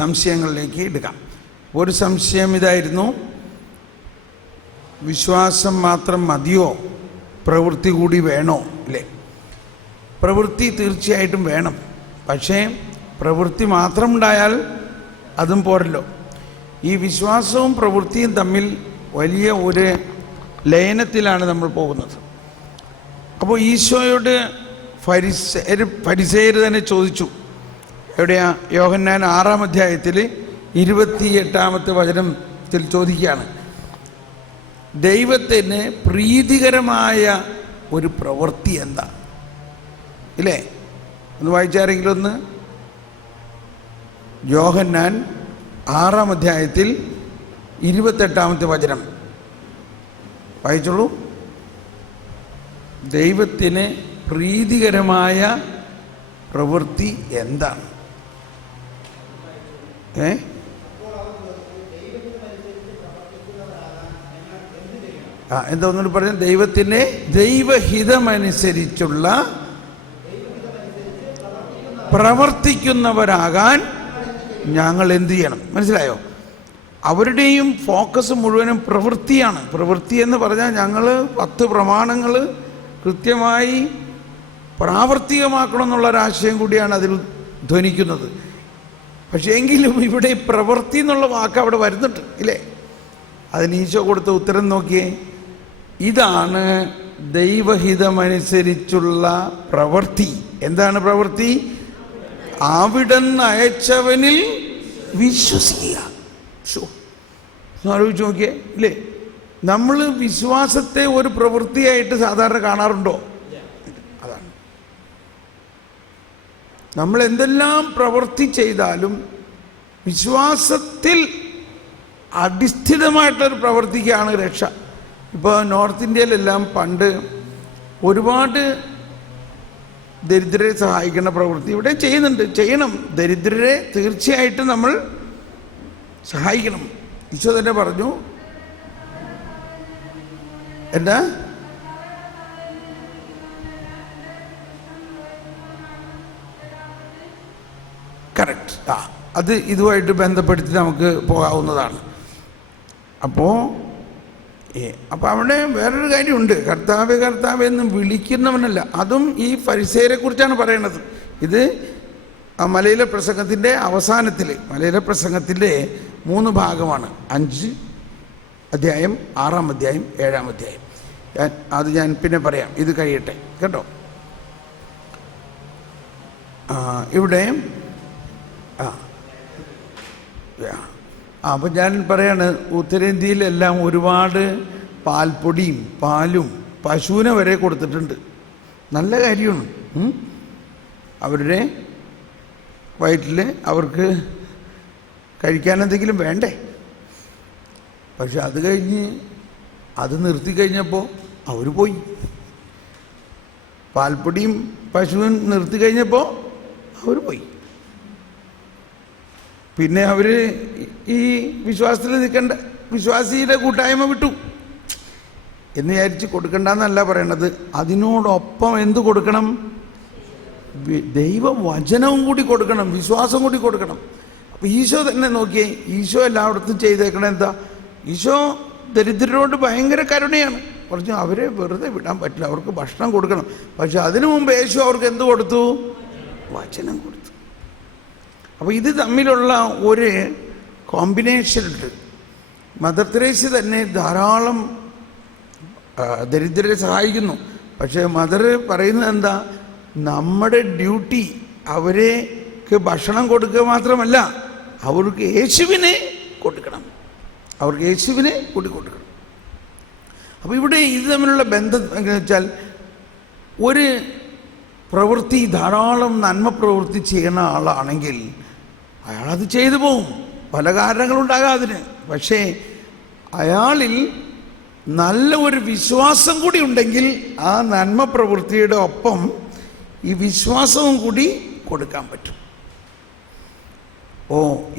സംശയങ്ങളിലേക്ക് എടുക്കാം. ഒരു സംശയം ഇതായിരുന്നു, വിശ്വാസം മാത്രം മതിയോ, പ്രവൃത്തി കൂടി വേണോ? ഇല്ലേ, പ്രവൃത്തി തീർച്ചയായിട്ടും വേണം. പക്ഷേ പ്രവൃത്തി മാത്രം ഉണ്ടായാൽ അതും പോരല്ലോ. ഈ വിശ്വാസവും പ്രവൃത്തിയും തമ്മിൽ വലിയ ഒരു ലയനത്തിലാണ് നമ്മൾ പോകുന്നത്. അപ്പോൾ ഈശോയോട് ഫരിസേയർ തന്നെ ചോദിച്ചു. എവിടെയാ? യോഹന്നാൻ 6-ാം അധ്യായത്തിൽ 28-ാമത്തെ വചനത്തിൽ ചോദിക്കുകയാണ്, ദൈവത്തിന് പ്രീതികരമായ ഒരു പ്രവൃത്തി എന്താ? ഇല്ലേ, ഒന്ന് വായിച്ചാരെങ്കിലും ഒന്ന്. യോഹന്നാൻ 6-ാം അധ്യായത്തിൽ 28-ാമത്തെ വചനം വായിച്ചോളൂ. ദൈവത്തിന് പ്രീതികരമായ പ്രവൃത്തി എന്താണ്? എന്താ ഒന്നുകൂടി പറഞ്ഞ? ദൈവത്തിന് ദൈവഹിതമനുസരിച്ചുള്ള പ്രവർത്തിക്കുന്നവരാകാൻ ഞങ്ങൾ എന്ത് ചെയ്യണം? മനസ്സിലായോ? അവരുടെയും ഫോക്കസ് മുഴുവനും പ്രവൃത്തിയാണ്. പ്രവൃത്തി എന്ന് പറഞ്ഞാൽ ഞങ്ങൾ 10 പ്രമാണങ്ങൾ കൃത്യമായി പ്രാവർത്തികമാക്കണം എന്നുള്ളൊരാശയം കൂടിയാണ് അതിൽ ധ്വനിക്കുന്നത്. പക്ഷേ എങ്കിലും ഇവിടെ പ്രവൃത്തി എന്നുള്ള വാക്ക് അവിടെ വരുന്നുണ്ട്, ഇല്ലേ? അതിന് ഈശോ കൊടുത്ത ഉത്തരം നോക്കിയേ. ഇതാണ് ദൈവഹിതമനുസരിച്ചുള്ള പ്രവൃത്തി. എന്താണ് പ്രവൃത്തി? അവിടുന്ന് അയച്ചവനിൽ വിശ്വസിക്കുക. ആലോചിച്ച് നോക്കിയേ, ഇല്ലേ? നമ്മൾ വിശ്വാസത്തെ ഒരു പ്രവൃത്തിയായിട്ട് സാധാരണ കാണാറുണ്ടോ? അതാണ്, നമ്മൾ എന്തെല്ലാം പ്രവൃത്തി ചെയ്താലും വിശ്വാസത്തിൽ അധിഷ്ഠിതമായിട്ടൊരു പ്രവൃത്തിക്കാണ് രക്ഷ. ഇപ്പോൾ നോർത്ത് ഇന്ത്യയിലെല്ലാം പണ്ട് ഒരുപാട് ദരിദ്രരെ സഹായിക്കുന്ന പ്രവൃത്തി ഇവിടെ ചെയ്യുന്നുണ്ട്. ചെയ്യണം, ദരിദ്രരെ തീർച്ചയായിട്ടും നമ്മൾ സഹായിക്കണം. ഈശോ തന്നെ പറഞ്ഞു, എന്താ? കറക്റ്റ്. അത് ഇതുമായിട്ട് ബന്ധപ്പെടുത്തി നമുക്ക് പോകാവുന്നതാണ്. അപ്പോൾ അവിടെ വേറൊരു കാര്യമുണ്ട്. കർത്താവേ കർത്താവേ എന്ന് വിളിക്കുന്നവനല്ല. അതും ഈ ഫരിസേയരെ കുറിച്ചാണ് പറയണത്. ഇത് മലയിലെ പ്രസംഗത്തിൻ്റെ അവസാനത്തിൽ, മലയിലെ പ്രസംഗത്തിൻ്റെ 3 ഭാഗമാണ്. 5 അധ്യായം, 6-ാം അധ്യായം, 7-ാം അധ്യായം. അത് ഞാൻ പിന്നെ പറയാം, ഇത് കഴിയട്ടെ കേട്ടോ. ഇവിടെ അപ്പം ഞാൻ പറയാണ്, ഉത്തരേന്ത്യയിലെല്ലാം ഒരുപാട് പാൽപ്പൊടിയും പാലും പശുവിനെ വരെ കൊടുത്തിട്ടുണ്ട്. നല്ല കാര്യമാണ്. അവരുടെ വയറ്റിൽ അവർക്ക് കഴിക്കാൻ എന്തെങ്കിലും വേണ്ടേ? പക്ഷെ അത് കഴിഞ്ഞ് അത് നിർത്തി കഴിഞ്ഞപ്പോൾ അവർ പോയി. പാൽപ്പൊടിയും പശുവും നിർത്തി കഴിഞ്ഞപ്പോൾ അവർ പോയി. പിന്നെ അവർ ഈ വിശ്വാസത്തിൽ നിൽക്കേണ്ട വിശ്വാസിയുടെ കൂട്ടായ്മ വിട്ടു എന്ന് വിചാരിച്ച് കൊടുക്കണ്ടെന്നല്ല പറയണത്. അതിനോടൊപ്പം എന്ത് കൊടുക്കണം? ദൈവവചനവും കൂടി കൊടുക്കണം, വിശ്വാസം കൂടി കൊടുക്കണം. അപ്പോൾ ഈശോ തന്നെ നോക്കിയേ, ഈശോ എല്ലായിടത്തും ചെയ്തേക്കണേ എന്താ? ഈശോ ദരിദ്രരോട് ഭയങ്കര കരുണയാണ്. പറഞ്ഞു അവരെ വെറുതെ വിടാൻ പറ്റില്ല, അവർക്ക് ഭക്ഷണം കൊടുക്കണം. പക്ഷെ അതിനു മുമ്പ് യേശു അവർക്ക് എന്ത് കൊടുത്തു? വചനം കൊടുത്തു. അപ്പോൾ ഇത് തമ്മിലുള്ള ഒരു കോമ്പിനേഷൻ ഉണ്ട്. മദർ തെരേസ തന്നെ ധാരാളം ദരിദ്രരെ സഹായിക്കുന്നു. പക്ഷേ മദർ പറയുന്നത് എന്താ? നമ്മുടെ ഡ്യൂട്ടി അവർക്ക് ഭക്ഷണം കൊടുക്കുക മാത്രമല്ല, അവർക്ക് യേശുവിനെ കൊടുക്കണം, അവർക്ക് യേശുവിനെ കൂടി കൊടുക്കണം. അപ്പോൾ ഇവിടെ ഇത് തമ്മിലുള്ള ബന്ധം എങ്ങനെയാണെന്ന് വെച്ചാൽ, ഒരു പ്രവൃത്തി ധാരാളം നന്മ പ്രവൃത്തി ചെയ്യുന്ന ആളാണെങ്കിൽ അയാളത് ചെയ്തു പോവും. പല കാരണങ്ങളുണ്ടാകാം അതിന്. പക്ഷേ അയാളിൽ നല്ല ഒരു വിശ്വാസം കൂടി ഉണ്ടെങ്കിൽ ആ നന്മ പ്രവൃത്തിയുടെ ഒപ്പം ഈ വിശ്വാസവും കൂടി കൊടുക്കാൻ പറ്റും.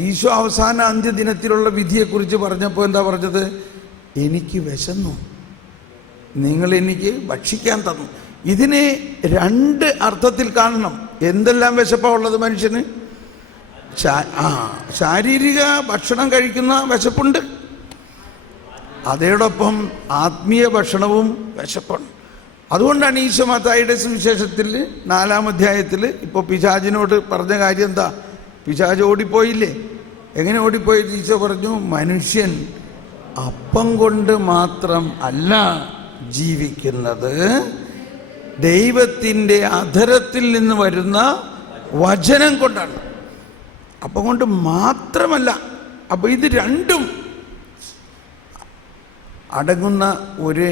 ഈശോ അവസാന അന്ത്യദിനത്തിലുള്ള വിധിയെക്കുറിച്ച് പറഞ്ഞപ്പോൾ എന്താ പറഞ്ഞത്? എനിക്ക് വിശന്നു, നിങ്ങൾ എനിക്ക് ഭക്ഷിക്കാൻ തന്നു. ഇതിനെ 2 അർത്ഥത്തിൽ കാണണം. എന്തെല്ലാം വിശപ്പാ ഉള്ളത് മനുഷ്യന്? ശാരീരിക ഭക്ഷണം കഴിക്കുന്ന വിശപ്പുണ്ട്, അതോടൊപ്പം ആത്മീയ ഭക്ഷണവും വിശപ്പാണ്. അതുകൊണ്ടാണ് ഈശോ മത്തായിയുടെ സുവിശേഷത്തിൽ 4-ാം അധ്യായത്തിൽ ഇപ്പോൾ പിശാചിനോട് പറഞ്ഞ കാര്യം എന്താ? പിശാച് ഓടിപ്പോയില്ലേ? എങ്ങനെ ഓടിപ്പോയി? ഈശോ പറഞ്ഞു, മനുഷ്യൻ അപ്പം കൊണ്ട് മാത്രം അല്ല ജീവിക്കുന്നത്, ദൈവത്തിൻ്റെ അധരത്തിൽ നിന്ന് വരുന്ന വചനം കൊണ്ടാണ്. അപ്പം കൊണ്ട് മാത്രമല്ല. അപ്പോൾ ഇത് രണ്ടും അടങ്ങുന്ന ഒരു,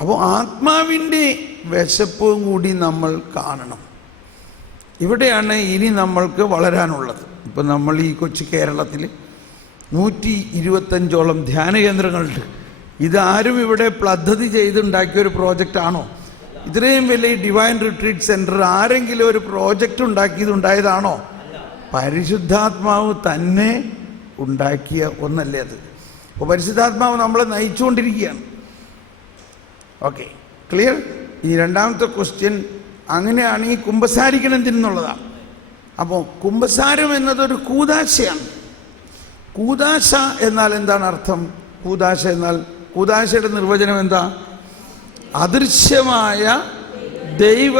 അപ്പോൾ ആത്മാവിൻ്റെ വിശപ്പും കൂടി നമ്മൾ കാണണം. ഇവിടെയാണ് ഇനി നമ്മൾക്ക് വളരാനുള്ളത്. ഇപ്പം നമ്മൾ ഈ കൊച്ചു കേരളത്തിൽ 125ഓളം ധ്യാന കേന്ദ്രങ്ങളുണ്ട്. ഇതാരും ഇവിടെ പദ്ധതി ചെയ്തുണ്ടാക്കിയൊരു പ്രോജക്റ്റാണോ? ഇത്രയും വലിയ ഡിവൈൻ റിട്രീറ്റ് സെൻറ്റർ ആരെങ്കിലും ഒരു പ്രോജക്റ്റ് ഉണ്ടാക്കിയതുണ്ടായതാണോ? പരിശുദ്ധാത്മാവ് തന്നെ ഉണ്ടാക്കിയ ഒന്നല്ലേ അത്. അപ്പോൾ പരിശുദ്ധാത്മാവ് നമ്മളെ നയിച്ചുകൊണ്ടിരിക്കുകയാണ്. Okay, clear? ഈ രണ്ടാമത്തെ ക്വസ്റ്റ്യൻ അങ്ങനെയാണ് ഈ കുമ്പസാരിക്കണം എന്തിനുള്ളതാണ്. അപ്പോൾ കുമ്പസാരം എന്നതൊരു കൂദാശയാണ്. കൂദാശ എന്നാൽ എന്താണ് അർത്ഥം? കൂദാശ എന്നാൽ, കൂദാശയുടെ നിർവചനം എന്താ? അദൃശ്യമായ ദൈവ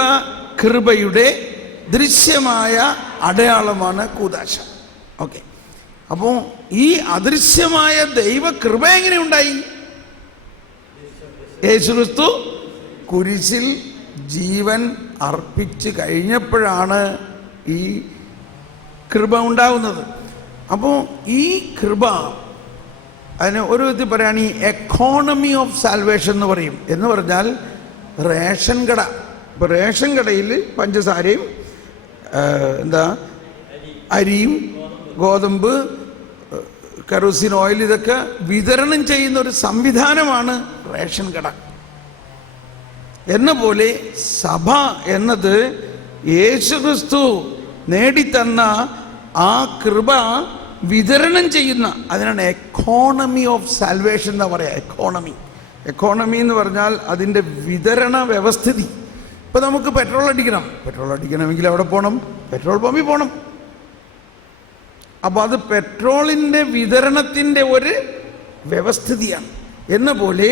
കൃപയുടെ ദൃശ്യമായ അടയാളമാണ് കൂദാശ. ഓക്കെ, അപ്പോൾ ഈ അദൃശ്യമായ ദൈവ കൃപ എങ്ങനെ ഉണ്ടായി? യേശുക്രിസ്തു കുരിശിൽ ജീവൻ അർപ്പിച്ച് കഴിഞ്ഞപ്പോഴാണ് ഈ കൃപ ഉണ്ടാകുന്നത്. അപ്പോൾ ഈ കൃപ, അതിന് ഒരു വിധത്തിൽ പറയുകയാണ് ഈ എക്കോണമി ഓഫ് സാൽവേഷൻ എന്ന് പറയും. എന്ന് പറഞ്ഞാൽ റേഷൻ കട, ഇപ്പോൾ റേഷൻ കടയിൽ പഞ്ചസാരയും അരിയും ഗോതമ്പ് കെറോസിൻ ഓയിൽ ഇതൊക്കെ വിതരണം ചെയ്യുന്ന ഒരു സംവിധാനമാണ് റേഷൻ കട. എന്ന പോലെ സഭ എന്നത് യേശുക്രിസ്തു നേടിത്തന്ന ആ കൃപ വിതരണം ചെയ്യുന്ന, അതിനാണ് എക്കോണമി ഓഫ് സാൽവേഷൻ എന്ന് പറയാം. എക്കോണമി എന്ന് പറഞ്ഞാൽ അതിൻ്റെ വിതരണ വ്യവസ്ഥിതി. ഇപ്പോൾ നമുക്ക് പെട്രോൾ അടിക്കണമെങ്കിൽ എവിടെ പോകണം? പെട്രോൾ പമ്പിൽ പോകണം. അപ്പോൾ അത് പെട്രോളിൻ്റെ വിതരണത്തിൻ്റെ ഒരു വ്യവസ്ഥിതിയാണ്. എന്ന പോലെ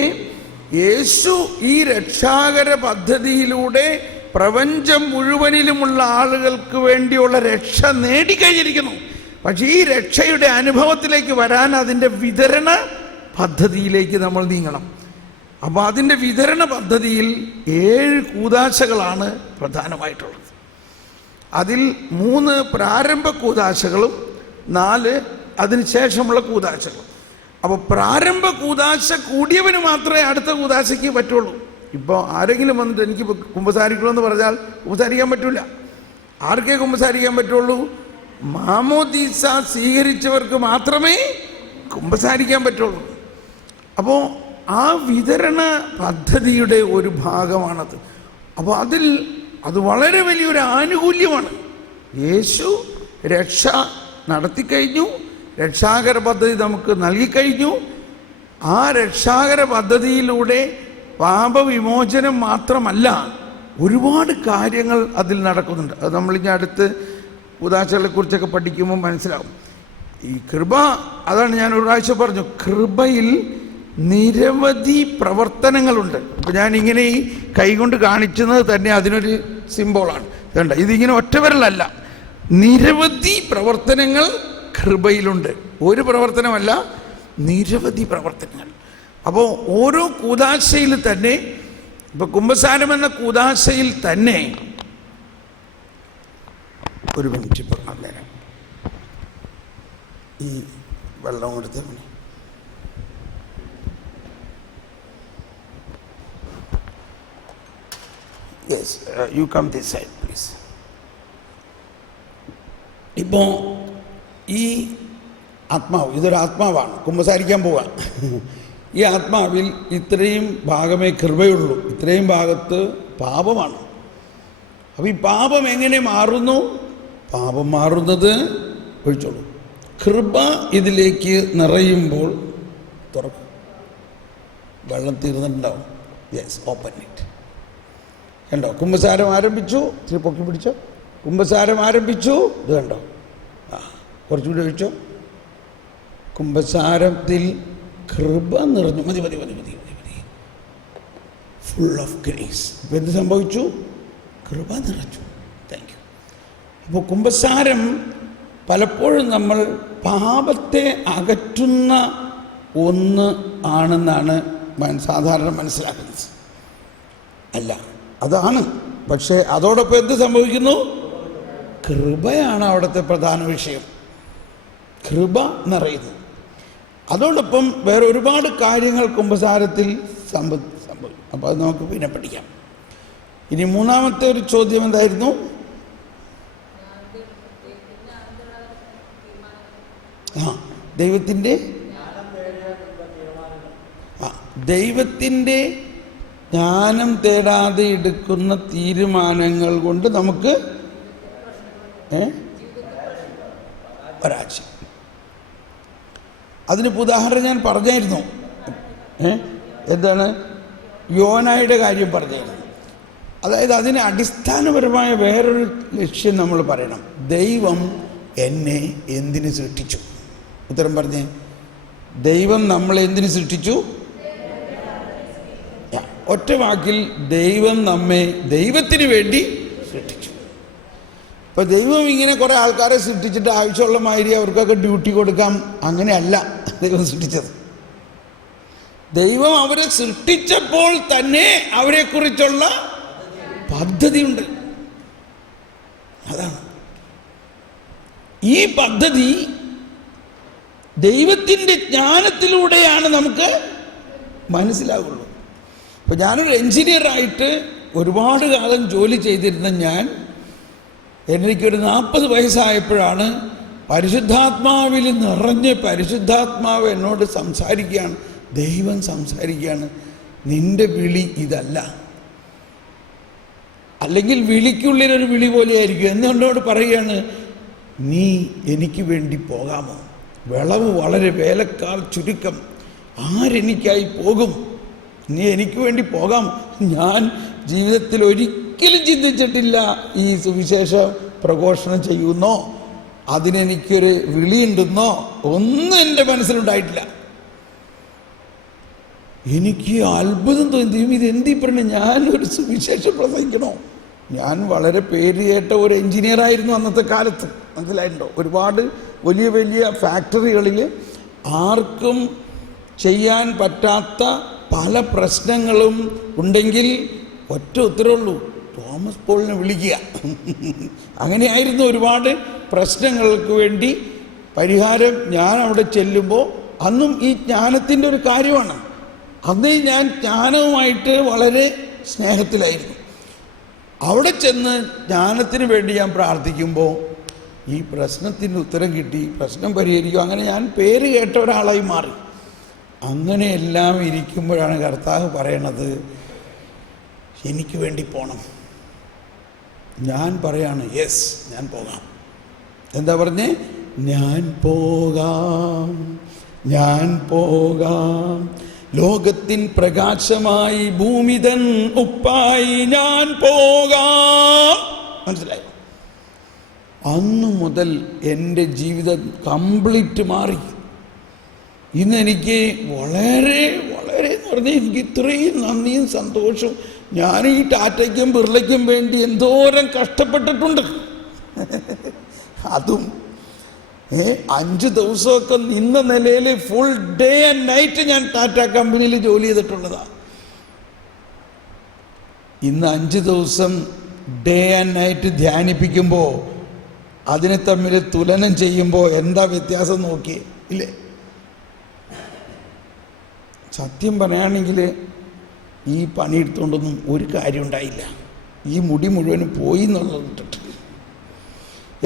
യേശു ഈ രക്ഷാകര പദ്ധതിയിലൂടെ പ്രപഞ്ചം മുഴുവനിലുമുള്ള ആളുകൾക്ക് വേണ്ടിയുള്ള രക്ഷ നേടിക്കഴിഞ്ഞിരിക്കുന്നു. പക്ഷേ ഈ രക്ഷയുടെ അനുഭവത്തിലേക്ക് വരാൻ അതിൻ്റെ വിതരണ പദ്ധതിയിലേക്ക് നമ്മൾ നീങ്ങണം. അപ്പോൾ അതിൻ്റെ വിതരണ പദ്ധതിയിൽ 7 കൂദാശകളാണ് പ്രധാനമായിട്ടുള്ളത്. അതിൽ 3 പ്രാരംഭ കൂദാശകളും 4 അതിനുശേഷമുള്ള കൂദാശകളും. അപ്പോൾ പ്രാരംഭ കൂദാശ കൂടിയവന് മാത്രമേ അടുത്ത കൂദാശയ്ക്ക് പറ്റുള്ളൂ. ഇപ്പോൾ ആരെങ്കിലും വന്നിട്ട് എനിക്ക് കുമ്പസാരിക്കണമെന്ന് പറഞ്ഞാൽ കുമ്പസാരിക്കാൻ പറ്റില്ല. ആർക്കേ കുമ്പസാരിക്കാൻ പറ്റുള്ളൂ? മാമോദീസ സ്വീകരിച്ചവർക്ക് മാത്രമേ കുമ്പസാരിക്കാൻ പറ്റുള്ളൂ. അപ്പോൾ ആ വിതരണ പദ്ധതിയുടെ ഒരു ഭാഗമാണത്. അപ്പോൾ അത് വളരെ വലിയൊരു ആനുകൂല്യമാണ്. യേശു രക്ഷ നടത്തിക്കഴിഞ്ഞു, രക്ഷാകര പദ്ധതി നമുക്ക് നൽകിക്കഴിഞ്ഞു. ആ രക്ഷാകര പദ്ധതിയിലൂടെ പാപവിമോചനം മാത്രമല്ല, ഒരുപാട് കാര്യങ്ങൾ അതിൽ നടക്കുന്നുണ്ട്. അത് നമ്മളിനി അടുത്ത് കൂദാശകളെക്കുറിച്ചൊക്കെ പഠിക്കുമ്പോൾ മനസ്സിലാവും. ഈ കൃപ, അതാണ് ഞാൻ ഒരു പ്രാവശ്യം പറഞ്ഞു, കൃപയിൽ നിരവധി പ്രവർത്തനങ്ങളുണ്ട്. അപ്പോൾ ഞാനിങ്ങനെ ഈ കൈകൊണ്ട് കാണിക്കുന്നത് തന്നെ അതിനൊരു സിംബോളാണ്. വേണ്ട, ഇതിങ്ങനെ ഒറ്റവരലല്ല, നിരവധി പ്രവർത്തനങ്ങൾ കൃപയിലുണ്ട്. ഒരു പ്രവർത്തനമല്ല, നിരവധി പ്രവർത്തനങ്ങൾ. അപ്പോൾ ഓരോ കൂദാശയിൽ തന്നെ, ഇപ്പോൾ കുമ്പസാരം എന്ന കൂദാശയിൽ തന്നെ, ഒരു മിനിറ്റ് ഇപ്പോൾ അന്നേരം ഈ വെള്ളം കൊടുത്ത് yes you come this side please. ഇപ്പോൾ ഈ ആത്മാവ്, ഇതൊരു ആത്മാവാണ്, കുമ്പസാരിക്കാൻ പോവാ. ഈ ആത്മാവിൽ ഇത്രയും ഭാഗമേ കൃപയുള്ളൂ, ഇത്രയും ഭാഗത്ത് പാപമാണ്. അപ്പോൾ ഈ പാപം എങ്ങനെ മാറുന്നു? പാപം മാറുന്നത്, ഒഴിച്ചോളൂ, കൃപ ഇതിലേക്ക് നിറയുമ്പോൾ തുറക്കും. വെള്ളം തീർന്നിട്ടുണ്ടാവും. Yes, open it. കണ്ടോ, കുമ്പസാരം ആരംഭിച്ചു. ഇത്തിരി പൊക്കി പിടിച്ചോ. കുമ്പസാരം ആരംഭിച്ചു. ഇത് കണ്ടോ, കുറച്ചുകൂടി ഒഴിച്ചോ. കുമ്പസാരത്തിൽ കൃപ നിറഞ്ഞു. മതി മതി മതി മതി മതി മതി. Full of grace. ഇപ്പം എന്ത് സംഭവിച്ചു? കൃപ നിറഞ്ഞു. Thank you. അപ്പോൾ കുമ്പസാരം പലപ്പോഴും നമ്മൾ പാപത്തെ അകറ്റുന്ന ഒന്ന് ആണെന്നാണ് സാധാരണ മനസ്സിലാക്കുന്നത്. അല്ല, അതാണ്. പക്ഷേ അതോടൊപ്പം എന്ത് സംഭവിക്കുന്നു? കൃപയാണ് അവിടുത്തെ പ്രധാന വിഷയം. കൃപ നിറയുന്നു. അതോടൊപ്പം വേറെ ഒരുപാട് കാര്യങ്ങൾ കുമ്പസാരത്തിൽ സംഭവിക്കും. അപ്പോൾ അത് നമുക്ക് പിന്നെ പഠിക്കാം. ഇനി മൂന്നാമത്തെ ഒരു ചോദ്യം എന്തായിരുന്നു? ദൈവത്തിൻ്റെ ജ്ഞാനം തേടാതെ എടുക്കുന്ന തീരുമാനങ്ങൾ കൊണ്ട് നമുക്ക് പരാജയം. അതിന് ഉദാഹരണം ഞാൻ പറഞ്ഞായിരുന്നു. എന്താണ്? യോനായുടെ കാര്യം പറഞ്ഞായിരുന്നു. അതായത് അതിന് അടിസ്ഥാനപരമായ വേറൊരു ലക്ഷ്യം നമ്മൾ പറയണം. ദൈവം എന്നെ എന്തിന് സൃഷ്ടിച്ചു? ഉത്തരം പറഞ്ഞേ. ദൈവം നമ്മളെ എന്തിന് സൃഷ്ടിച്ചു? ഒറ്റ വാക്കിൽ, ദൈവം നമ്മെ ദൈവത്തിന് വേണ്ടി സൃഷ്ടിച്ചു. ഇപ്പം ദൈവം ഇങ്ങനെ കുറേ ആൾക്കാരെ സൃഷ്ടിച്ചിട്ട് ആവശ്യമുള്ള മാതിരി അവർക്കൊക്കെ ഡ്യൂട്ടി കൊടുക്കാം, അങ്ങനെയല്ല ദൈവം സൃഷ്ടിച്ചത്. ദൈവം അവരെ സൃഷ്ടിച്ചപ്പോൾ തന്നെ അവരെക്കുറിച്ചുള്ള പദ്ധതിയുണ്ട്. അതാണ് ഈ പദ്ധതി. ദൈവത്തിൻ്റെ ജ്ഞാനത്തിലൂടെയാണ് നമുക്ക് മനസ്സിലാവുള്ളൂ. ഇപ്പോൾ ഞാനൊരു എൻജിനീയറായിട്ട് ഒരുപാട് കാലം ജോലി ചെയ്തിരുന്ന എനിക്കൊരു 40 വയസ്സായപ്പോഴാണ് പരിശുദ്ധാത്മാവിൽ നിറഞ്ഞ് പരിശുദ്ധാത്മാവ് എന്നോട് സംസാരിക്കുകയാണ്. ദൈവം സംസാരിക്കുകയാണ്, നിന്റെ വിളി ഇതല്ല. അല്ലെങ്കിൽ വിളിക്കുള്ളിലൊരു വിളി പോലെയായിരിക്കും. എന്നോട് പറയുകയാണ്, നീ എനിക്ക് വേണ്ടി പോകാമോ? വിളവ് വളരെ, വേലക്കാർ ചുരുക്കം, ആരെനിക്കായി പോകും? നീ എനിക്ക് വേണ്ടി പോകാം. ഞാൻ ജീവിതത്തിൽ ഒരിക്കലും ചിന്തിച്ചിട്ടില്ല ഈ സുവിശേഷ പ്രഘോഷണം ചെയ്യുന്നോ അതിനെനിക്കൊരു വിളിയുണ്ടെന്നോ ഒന്നും എൻ്റെ മനസ്സിലുണ്ടായിട്ടില്ല. എനിക്ക് അത്ഭുതം തോന്നി, ഇതെന്തി പറഞ്ഞു ഞാനൊരു സുവിശേഷം പ്രസംഗിക്കണോ? ഞാൻ വളരെ പേര് കേട്ട ഒരു എൻജിനീയറായിരുന്നു അന്നത്തെ കാലത്ത്. മനസ്സിലായിട്ടുണ്ടോ? ഒരുപാട് വലിയ വലിയ ഫാക്ടറികളിൽ ആർക്കും ചെയ്യാൻ പറ്റാത്ത പല പ്രശ്നങ്ങളും ഉണ്ടെങ്കിൽ ഒറ്റ ഉത്തരവുള്ളൂ, തോമസ് പോളിനെ വിളിക്കുക. അങ്ങനെയായിരുന്നു. ഒരുപാട് പ്രശ്നങ്ങൾക്ക് വേണ്ടി പരിഹാരം ഞാൻ അവിടെ ചെല്ലുമ്പോൾ, അന്നും ഈ ജ്ഞാനത്തിൻ്റെ ഒരു കാര്യമാണ്. അന്ന് ഞാൻ ജ്ഞാനവുമായിട്ട് വളരെ സ്നേഹത്തിലായിരുന്നു. അവിടെ ചെന്ന് ജ്ഞാനത്തിന് വേണ്ടി ഞാൻ പ്രാർത്ഥിക്കുമ്പോൾ ഈ പ്രശ്നത്തിന് ഉത്തരം കിട്ടി, പ്രശ്നം പരിഹരിക്കും. അങ്ങനെ ഞാൻ പേര് കേട്ട ഒരാളായി മാറി. അങ്ങനെയെല്ലാം ഇരിക്കുമ്പോഴാണ് കർത്താവ് പറയണത്, എനിക്ക് വേണ്ടി പോകണം. ഞാൻ പറയാണ്, യെസ്, ഞാൻ പോകാം. എന്താ പറഞ്ഞേ? ഞാൻ പോകാം, ഞാൻ പോകാം, ലോകത്തിൻ പ്രകാശമായി ഭൂമിതൻ ഉപ്പായി ഞാൻ പോകാം. മനസ്സിലായി? അന്നു മുതൽ എൻ്റെ ജീവിതം കംപ്ലീറ്റ് മാറി. ഇന്നെനിക്ക് വളരെ വളരെ എന്ന് പറഞ്ഞാൽ എനിക്ക് ഇത്രയും നന്ദിയും സന്തോഷവും. ഞാൻ ഈ ടാറ്റയ്ക്കും ബിർളയ്ക്കും വേണ്ടി എന്തോരം കഷ്ടപ്പെട്ടിട്ടുണ്ട്. അതും 5 ദിവസമൊക്കെ നിന്ന നിലയിൽ ഫുൾ ഡേ ആൻഡ് നൈറ്റ് ഞാൻ ടാറ്റ കമ്പനിയിൽ ജോലി ചെയ്തിട്ടുള്ളതാണ്. ഇന്ന് 5 ദിവസം ഡേ ആൻഡ് നൈറ്റ് ധ്യാനിപ്പിക്കുമ്പോൾ അതിനെ തമ്മിൽ തുലനം ചെയ്യുമ്പോൾ എന്താ വ്യത്യാസം നോക്കിയേ ഇല്ലേ? സത്യം പറയുകയാണെങ്കിൽ ഈ പണിയെടുത്തുകൊണ്ടൊന്നും ഒരു കാര്യം ഉണ്ടായില്ല. ഈ മുടി മുഴുവനും പോയി എന്നുള്ളത് ഇട്ടിട്ട്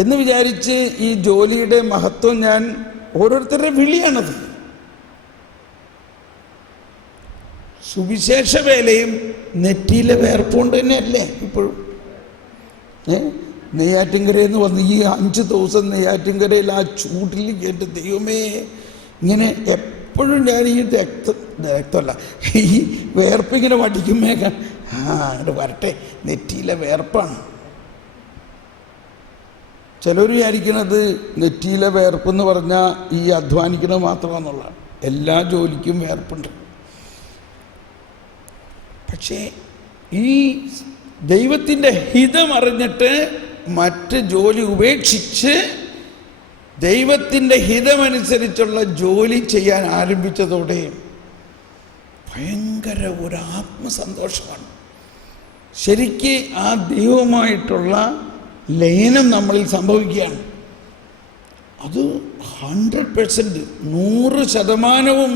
എന്ന് വിചാരിച്ച് ഈ ജോലിയുടെ മഹത്വം ഞാൻ ഓരോരുത്തരുടെ വിളിയാണത്. സുവിശേഷ വേലയും നെറ്റിയിലെ വേർപ്പുകൊണ്ട് തന്നെയല്ലേ ഇപ്പോഴും. നെയ്യാറ്റിൻകരയെന്ന് വന്ന് ഈ 5 ദിവസം നെയ്യാറ്റിൻകരയിൽ ആ ചൂട്ടിൽ കേട്ട് ദൈവമേ, ഇങ്ങനെ എപ്പോഴും ഞാൻ ഈ രക്തമല്ല ഈ വേർപ്പിങ്ങനെ വടിക്കുമ്പേ അങ്ങോട്ട് വരട്ടെ, നെറ്റിയിലെ വേർപ്പാണ്. ചിലർ വിചാരിക്കുന്നത് നെറ്റിയിലെ വേർപ്പെന്ന് പറഞ്ഞാൽ ഈ അധ്വാനിക്കുന്നത് മാത്രമാണെന്നുള്ളതാണ്. എല്ലാ ജോലിക്കും വേർപ്പുണ്ട്. പക്ഷേ ഈ ദൈവത്തിൻ്റെ ഹിതമറിഞ്ഞിട്ട് മറ്റ് ജോലി ഉപേക്ഷിച്ച് ദൈവത്തിൻ്റെ ഹിതമനുസരിച്ചുള്ള ജോലി ചെയ്യാൻ ആരംഭിച്ചതോടെ ഭയങ്കര ഒരു ആത്മസന്തോഷമാണ്. ശരിക്ക് ആ ദൈവവുമായിട്ടുള്ള ലയനം നമ്മളിൽ സംഭവിക്കുകയാണ്. അത് 100%, 100%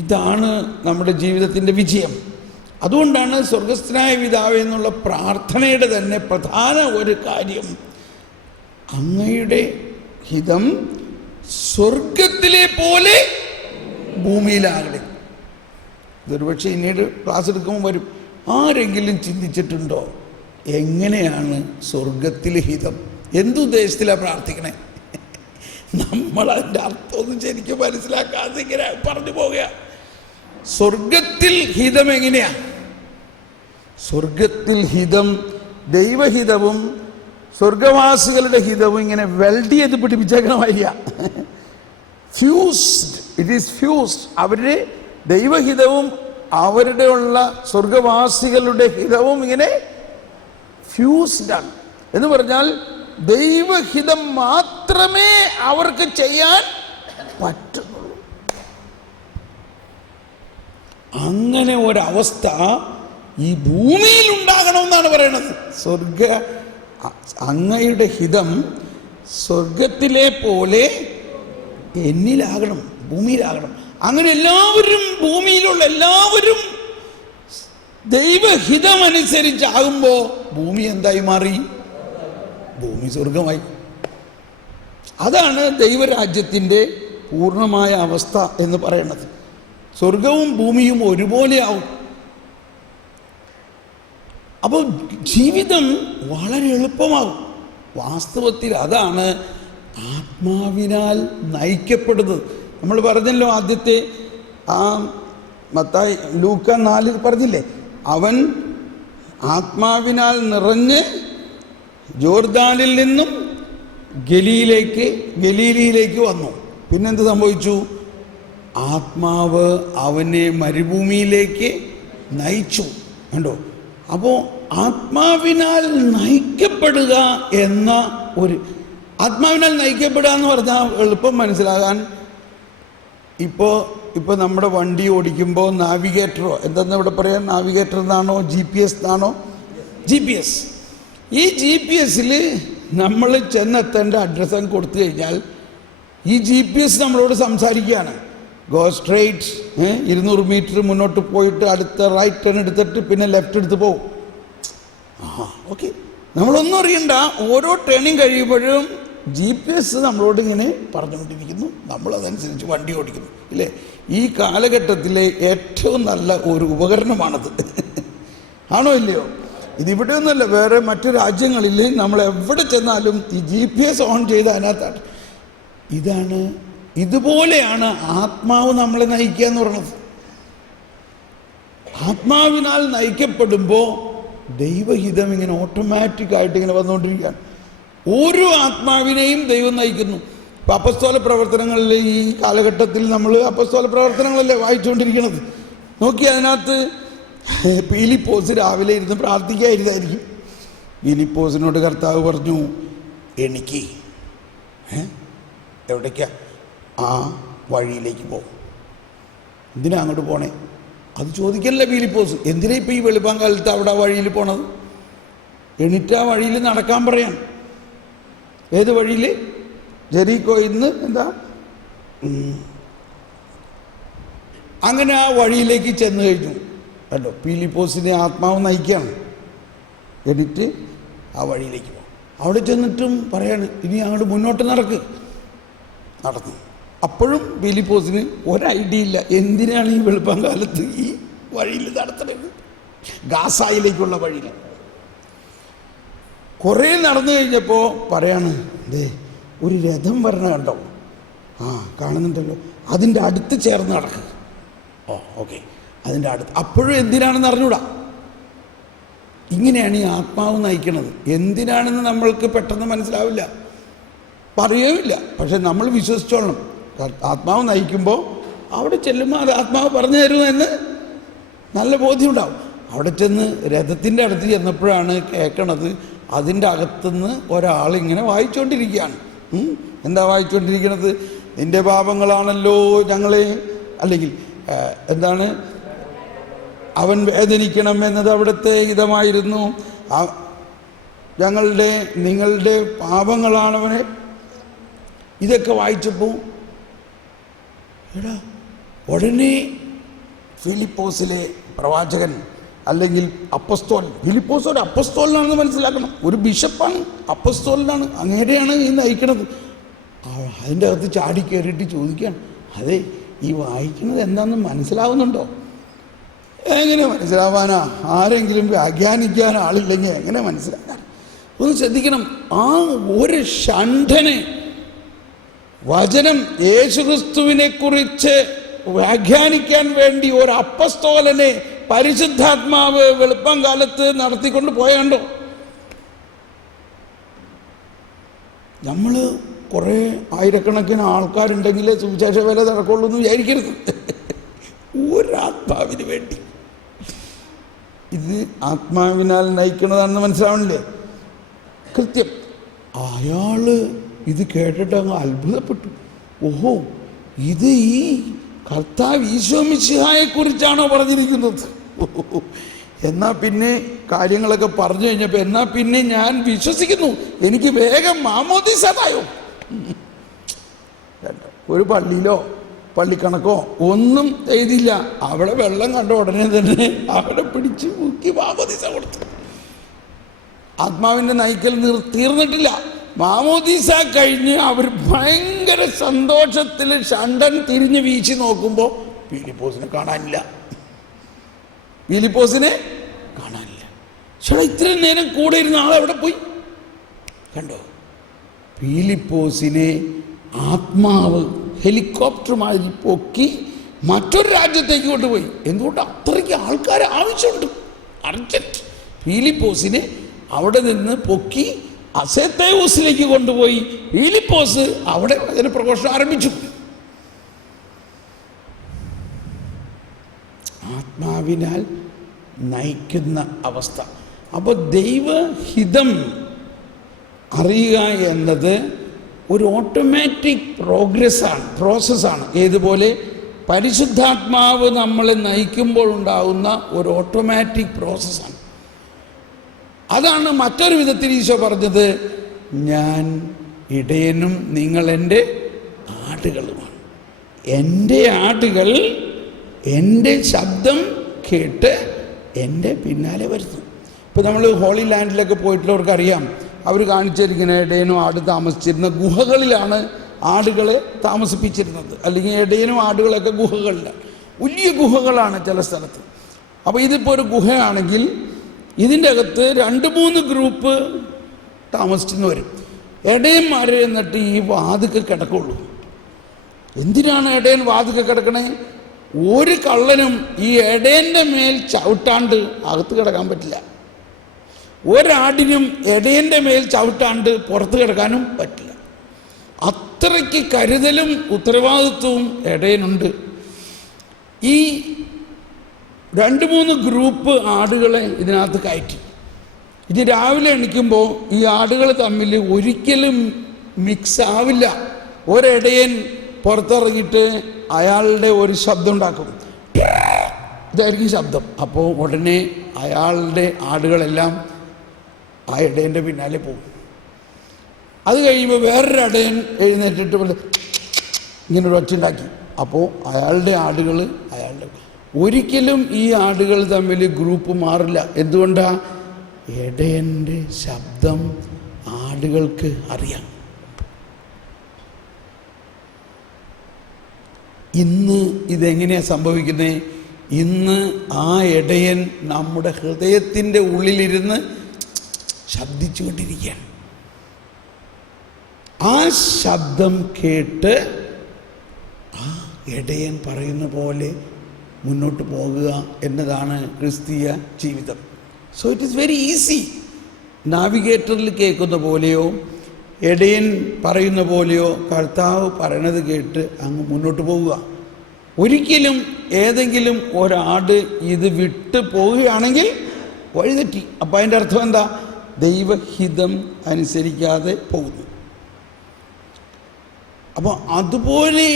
ഇതാണ് നമ്മുടെ ജീവിതത്തിൻ്റെ വിജയം. അതുകൊണ്ടാണ് സ്വർഗസ്ഥനായ പിതാവേ എന്നുള്ള പ്രാർത്ഥനയുടെ തന്നെ പ്രധാന ഒരു കാര്യം, അങ്ങയുടെ ഹിതം സ്വർഗത്തിലെ പോലെ ഭൂമിയിലാകട്ടെ. ഇതൊരുപക്ഷെ പിന്നീട് ക്ലാസ് എടുക്കുമ്പോൾ വരും. ആരെങ്കിലും ചിന്തിച്ചിട്ടുണ്ടോ എങ്ങനെയാണ് സ്വർഗത്തിലെ ഹിതം? എന്തുദ്ദേശത്തിലാണ് പ്രാർത്ഥിക്കണേ? നമ്മളതിൻ്റെ അർത്ഥമൊന്നും ശരിക്കും മനസ്സിലാക്കാതെ ഇങ്ങനെ പറഞ്ഞു പോവുക. സ്വർഗത്തിൽ ഹിതം എങ്ങനെയാ? സ്വർഗത്തിൽ ഹിതം, ദൈവഹിതവും സ്വർഗവാസികളുടെ ഹിതവും ഇങ്ങനെ വെൽഡ് ചെയ്ത് പിടിപ്പിച്ചേക്കണമായിരിക്കുക. Fused, it is fused. അവരുടെ ദൈവഹിതവും അവരുടെ ഉള്ള സ്വർഗവാസികളുടെ ഹിതവും ഇങ്ങനെ ഫ്യൂസ്ഡാണ്. എന്ന് പറഞ്ഞാൽ ദൈവഹിതം മാത്രമേ അവർക്ക് ചെയ്യാൻ പറ്റുന്നുള്ളൂ. അങ്ങനെ ഒരവസ്ഥ ഈ ഭൂമിയിൽ ഉണ്ടാകണമെന്നാണ് പറയുന്നത്. അങ്ങയുടെ ഹിതം സ്വർഗത്തിലെ പോലെ എന്നിലാകണം, ഭൂമിയിലാകണം. അങ്ങനെ എല്ലാവരും, ഭൂമിയിലുള്ള എല്ലാവരും ദൈവഹിതമനുസരിച്ചാകുമ്പോൾ ഭൂമി എന്തായി മാറി? ഭൂമി സ്വർഗമായി. അതാണ് ദൈവരാജ്യത്തിൻ്റെ പൂർണ്ണമായ അവസ്ഥ എന്ന് പറയുന്നത്. സ്വർഗവും ഭൂമിയും ഒരുപോലെ ആവും. അപ്പോൾ ജീവിതം വളരെ എളുപ്പമാകും. വാസ്തവത്തിൽ അതാണ് ആത്മാവിനാൽ നയിക്കപ്പെടുന്നത്. നമ്മൾ പറഞ്ഞല്ലോ, ആദ്യത്തെ ആ മത്തായി ലൂക്ക 4 പറഞ്ഞില്ലേ, അവൻ ആത്മാവിനാൽ നിറഞ്ഞ് ജോർദാനിൽ നിന്നും ഗലീലയിലേക്ക് വന്നു. പിന്നെന്ത് സംഭവിച്ചു? ആത്മാവ് അവനെ മരുഭൂമിയിലേക്ക് നയിച്ചു. കണ്ടോ? അപ്പോൾ ആത്മാവിനാൽ നയിക്കപ്പെടുക എന്ന ആത്മാവിനാൽ നയിക്കപ്പെടുക എന്ന് പറഞ്ഞാൽ എളുപ്പം മനസ്സിലാകാൻ, ഇപ്പോൾ നമ്മുടെ വണ്ടി ഓടിക്കുമ്പോൾ നാവിഗേറ്ററോ എന്താണെന്ന് ഇവിടെ പറയാം, നാവിഗേറ്റർ എന്നാണോ GPS എന്നാണോ? GPS. ഈ GPS നമ്മൾ ചെന്നെത്തേണ്ട അഡ്രസ്സ് അങ്ങ് കൊടുത്തു കഴിഞ്ഞാൽ ഈ GPS നമ്മളോട് സംസാരിക്കുകയാണ്. ഗോ സ്ട്രെയിറ്റ്, 200 മീറ്റർ മുന്നോട്ട് പോയിട്ട് അടുത്ത റൈറ്റ് ടേൺ എടുത്തിട്ട് പിന്നെ ലെഫ്റ്റ് എടുത്ത് പോകും. ഓക്കെ, നമ്മളൊന്നും അറിയണ്ട. ഓരോ ടേണിങ് കഴിയുമ്പോഴും GPS നമ്മളോട് ഇങ്ങനെ പറഞ്ഞുകൊണ്ടിരിക്കുന്നു, നമ്മളതനുസരിച്ച് വണ്ടി ഓടിക്കുന്നു. ഇല്ലേ? ഈ കാലഘട്ടത്തിലെ ഏറ്റവും നല്ല ഒരു ഉപകരണമാണത്. ആണോ ഇല്ലയോ? ഇതിവിടെ ഒന്നുമല്ല, വേറെ മറ്റു രാജ്യങ്ങളിൽ നമ്മൾ എവിടെ ചെന്നാലും ഈ GPS ഓൺ ചെയ്ത് അതിനകത്താണ്. ഇതുപോലെയാണ് ആത്മാവ് നമ്മളെ നയിക്കുക എന്ന് പറയുന്നത്. ആത്മാവിനാൽ നയിക്കപ്പെടുമ്പോൾ ദൈവഹിതം ഇങ്ങനെ ഓട്ടോമാറ്റിക്കായിട്ട് ഇങ്ങനെ വന്നുകൊണ്ടിരിക്കുകയാണ്. ഓരോ ആത്മാവിനെയും ദൈവം നയിക്കുന്നു. ഇപ്പം അപ്പസ്തോല പ്രവർത്തനങ്ങളിൽ ഈ കാലഘട്ടത്തിൽ നമ്മൾ അപ്പസ്തോല പ്രവർത്തനങ്ങളല്ലേ വായിച്ചുകൊണ്ടിരിക്കുന്നത്. നോക്കി, അതിനകത്ത് പീലിപ്പോസ് രാവിലെ ഇരുന്ന് പ്രാർത്ഥിക്കാതിരുന്നായിരിക്കും. പീലിപ്പോസിനോട് കർത്താവ് പറഞ്ഞു, എനിക്ക് എവിടേക്കാ? ആ വഴിയിലേക്ക് പോകും. എന്തിനാ അങ്ങോട്ട് പോണേ? അത് ചോദിക്കല്ലേ പീലിപ്പോസ്. എന്തിനാ ഇപ്പം ഈ വെളുപ്പാങ്കാലത്ത് അവിടെ ആ വഴിയിൽ പോണത്? എണീറ്റ് ആ വഴിയിൽ നടക്കാൻ പറയാൻ. ഏത് വഴിയിൽ? ജെറീക്കോയിൽ നിന്ന് അങ്ങനെ ആ വഴിയിലേക്ക് ചെന്ന് കഴിഞ്ഞു. കണ്ടോ, പീലിപ്പോസിനെ ആത്മാവ് നയിക്കുകയാണ്. എണീറ്റ് ആ വഴിയിലേക്ക് പോകും. അവിടെ ചെന്നിട്ടും പറയാണ്, ഇനി അങ്ങോട്ട് മുന്നോട്ട് നടന്നു. അപ്പോഴും പീലിപ്പോസിന് ഒരൈഡിയ ഇല്ല, എന്തിനാണ് ഈ വെളുപ്പാങ്കാലത്ത് ഈ വഴിയിൽ നടത്തുന്നത്, ഗാസായിലേക്കുള്ള വഴിയിൽ. കുറേ നടന്നു കഴിഞ്ഞപ്പോൾ പറയാണ്, ഒരു രഥം വരണ കണ്ടോ? കാണുന്നുണ്ടല്ലോ, അതിൻ്റെ അടുത്ത് ചേർന്ന് നടക്കുക. ഓക്കെ, അതിൻ്റെ അടുത്ത്. അപ്പോഴും എന്തിനാണെന്ന് അറിഞ്ഞൂടാ. ഇങ്ങനെയാണ് ഈ ആത്മാവ് നയിക്കുന്നത്. എന്തിനാണെന്ന് നമ്മൾക്ക് പെട്ടെന്ന് മനസ്സിലാവില്ല, പറയുകയില്ല. പക്ഷെ നമ്മൾ വിശ്വസിച്ചോളണം. ആത്മാവ് നയിക്കുമ്പോൾ അവിടെ ചെല്ലുമ്പോൾ അത് ആത്മാവ് പറഞ്ഞു തരുമെന്ന് നല്ല ബോധ്യമുണ്ടാവും. അവിടെ ചെന്ന് രഥത്തിൻ്റെ അടുത്ത് ചെന്നപ്പോഴാണ് കേൾക്കണത്, അതിൻ്റെ അകത്തുനിന്ന് ഒരാളിങ്ങനെ വായിച്ചുകൊണ്ടിരിക്കുകയാണ്. എന്താ വായിച്ചുകൊണ്ടിരിക്കുന്നത്? നിൻ്റെ പാപങ്ങളാണല്ലോ ഞങ്ങളെ, അല്ലെങ്കിൽ എന്താണ്, അവൻ വേദനിക്കണം എന്നത് അവിടുത്തെ ഹിതമായിരുന്നു, നിങ്ങളുടെ പാപങ്ങളാണവനെ. ഇതൊക്കെ വായിച്ചപ്പോൾ ഉടനെ ഫിലിപ്പോസിലെ പ്രവാചകൻ അല്ലെങ്കിൽ അപ്പസ്തോൽ, ഫിലിപ്പോസ് ഒരു അപ്പസ്തോലിനാണെന്ന് മനസ്സിലാക്കണം. ഒരു ബിഷപ്പാണ്, അപ്പസ്തോലിനാണ്, അങ്ങനെയാണ് ഈ നയിക്കണത്. അതിൻ്റെ അകത്ത് ചാടി കയറിയിട്ട് ചോദിക്കുകയാണ്, അതെ ഈ വായിക്കുന്നത് എന്താണെന്ന് മനസ്സിലാവുന്നുണ്ടോ? എങ്ങനെ മനസ്സിലാവാനാ? ആരെങ്കിലും വ്യാഖ്യാനിക്കാൻ ആളില്ലെങ്കിൽ എങ്ങനെ മനസ്സിലാക്കാൻ? ഒന്ന് ശ്രദ്ധിക്കണം. ആ ഒരു ഷണ്ഠനെ വചനം യേശുക്രിസ്തുവിനെ കുറിച്ച് വ്യാഖ്യാനിക്കാൻ വേണ്ടി ഒരു അപ്പസ്തോലനെ പരിശുദ്ധാത്മാവ് വെളുപ്പം കാലത്ത് നടത്തിക്കൊണ്ട് പോയാണ്ടോ? നമ്മൾ കുറേ ആയിരക്കണക്കിന് ആൾക്കാരുണ്ടെങ്കിലേ സുവിശേഷ വേല നടക്കുള്ളൂ എന്ന് വിചാരിക്കരുത്. ഒരാത്മാവിന് വേണ്ടി. ഇത് ആത്മാവിനാൽ നയിക്കുന്നതാണെന്ന് മനസ്സിലാവണില്ലേ? കൃത്യം. അയാള് ഇത് കേട്ടിട്ട് അങ്ങ് അത്ഭുതപ്പെട്ടു. ഓഹോ, ഇത് ഈ കർത്താവ് ഈശോ മിശിഹായെ കുറിച്ചാണോ പറഞ്ഞിരിക്കുന്നത്? എന്നാ പിന്നെ കാര്യങ്ങളൊക്കെ പറഞ്ഞു കഴിഞ്ഞപ്പോൾ എന്നാ പിന്നെ ഞാൻ വിശ്വസിക്കുന്നു, എനിക്ക് വേഗം മാമോദീസ തായോ. ഒരു പള്ളിയിലോ പള്ളിക്കണക്കോ ഒന്നും എഴുതിയില്ല. അവിടെ വെള്ളം കണ്ട ഉടനെ തന്നെ അവിടെ പിടിച്ച് മുക്കി മാമോദീസ കൊടുത്തു. ആത്മാവിൻ്റെ നയിക്കൽ തീർന്നിട്ടില്ല. മാമോദീസ കഴിഞ്ഞ് അവർ ഭയങ്കര സന്തോഷത്തിൽ ഷണ്ടൻ തിരിഞ്ഞ് വീശി നോക്കുമ്പോൾ ഫിലിപ്പോസിനെ കാണാനില്ല. ചേട്ടാ, ഇത്രയും നേരം കൂടെ ഇരുന്ന ആളെവിടെ പോയി? കണ്ടോ? ഫിലിപ്പോസിനെ ആത്മാവ് ഹെലികോപ്റ്റർ മാതിരി പൊക്കി മറ്റൊരു രാജ്യത്തേക്ക് കൊണ്ടുപോയി. എന്തുകൊണ്ട്? അത്രയ്ക്ക് ആൾക്കാർ ആവശ്യമുണ്ട്, അർജന്റ്. ഫിലിപ്പോസിനെ അവിടെ നിന്ന് പൊക്കി അസേത്തേവൂസിലേക്ക് കൊണ്ടുപോയി. ഫിലിപ്പോസ് അവിടെ അതിന് പ്രഘോഷണം ആരംഭിച്ചു. ആത്മാവിനാൽ നയിക്കുന്ന അവസ്ഥ. അപ്പോൾ ദൈവഹിതം അറിയുക എന്നത് ഒരു ഓട്ടോമാറ്റിക് പ്രോസസ്സാണ്. ഏതുപോലെ പരിശുദ്ധാത്മാവ് നമ്മളെ നയിക്കുമ്പോൾ ഉണ്ടാകുന്ന ഒരു ഓട്ടോമാറ്റിക് പ്രോസസ്സാണ്. അതാണ് മറ്റൊരു വിധത്തിൽ ഈശോ പറഞ്ഞത്, ഞാൻ ഇടയനും നിങ്ങൾ എൻ്റെ ആടുകളുമാണ്. എൻ്റെ ആടുകൾ എൻ്റെ ശബ്ദം കേട്ട് എൻ്റെ പിന്നാലെ വരുന്നു. ഇപ്പോൾ നമ്മൾ ഹോളി ലാൻഡിലൊക്കെ പോയിട്ടുള്ളവർക്കറിയാം, അവർ കാണിച്ചിരിക്കുന്ന ഇടയനും ആട് താമസിച്ചിരുന്ന ഗുഹകളിലാണ് ആടുകളെ താമസിപ്പിച്ചിരുന്നത്. അല്ലെങ്കിൽ ഇടയനും ആടുകളൊക്കെ ഗുഹകളിലാണ്, വലിയ ഗുഹകളാണ് ചില സ്ഥലത്ത്. അപ്പോൾ ഇതിപ്പോൾ ഒരു ഗുഹയാണെങ്കിൽ ഇതിൻ്റെ അകത്ത് 2-3 ഗ്രൂപ്പ് താമസിച്ചെന്ന് വരും. ഇടയന്മാർ എന്നിട്ട് ഈ വാതിൽക്ക് കിടക്കുള്ളൂ. എന്തിനാണ് ഇടയൻ വാതിൽക്ക് കിടക്കണേ? ഒരു കള്ളനും ഈ ഇടയൻ്റെ മേൽ ചവിട്ടാണ്ട് അകത്ത് കിടക്കാൻ പറ്റില്ല. ഒരാടിനും ഇടയൻ്റെ മേൽ ചവിട്ടാണ്ട് പുറത്ത് കിടക്കാനും പറ്റില്ല. അത്രയ്ക്ക് കരുതലും ഉത്തരവാദിത്വവും ഇടയനുണ്ട്. ഈ 2-3 ഗ്രൂപ്പ് ആടുകളെ ഇതിനകത്ത് കയറ്റി. ഇത് രാവിലെ എണീക്കുമ്പോൾ ഈ ആടുകൾ തമ്മിൽ ഒരിക്കലും മിക്സ് ആവില്ല. ഒരിടയൻ പുറത്തിറങ്ങിയിട്ട് അയാളുടെ ഒരു ശബ്ദം ഉണ്ടാക്കും, ഇതായിരിക്കും ശബ്ദം. അപ്പോൾ ഉടനെ അയാളുടെ ആടുകളെല്ലാം ആ ഇടയൻ്റെ പിന്നാലെ പോകും. അത് കഴിയുമ്പോൾ വേറൊരു ഇടയൻ എഴുന്നേറ്റിട്ട് ഇങ്ങനൊരു ഒച്ചുണ്ടാക്കി. അപ്പോൾ അയാളുടെ ആടുകൾ ഒരിക്കലും ഈ ആടുകൾ തമ്മിൽ ഗ്രൂപ്പ് മാറില്ല. എന്തുകൊണ്ടാണ്? ഇടയൻ്റെ ശബ്ദം ആടുകൾക്ക് അറിയാം. ഇന്ന് ഇതെങ്ങനെയാണ് സംഭവിക്കുന്നത്? ഇന്ന് ആ ഇടയൻ നമ്മുടെ ഹൃദയത്തിൻ്റെ ഉള്ളിലിരുന്ന് ശബ്ദിച്ചുകൊണ്ടിരിക്കുകയാണ്. ആ ശബ്ദം കേട്ട് ആ ഇടയൻ പറയുന്ന പോലെ മുന്നോട്ട് പോകുക എന്നതാണ് ക്രിസ്തീയ ജീവിതം. So it is very easy. നാവിഗേറ്ററിൽ കേൾക്കുന്ന പോലെയോ ഇടയൻ പറയുന്ന പോലെയോ കർത്താവ് പറയണത് കേട്ട് അങ്ങ് മുന്നോട്ട് പോവുക. ഒരിക്കലും ഏതെങ്കിലും ഒരാട് ഇത് വിട്ട് പോവുകയാണെങ്കിൽ വഴിതെറ്റി. അപ്പം അതിൻ്റെ അർത്ഥം എന്താ? ദൈവഹിതം അനുസരിക്കാതെ പോകുന്നു. അപ്പോൾ അതുപോലെ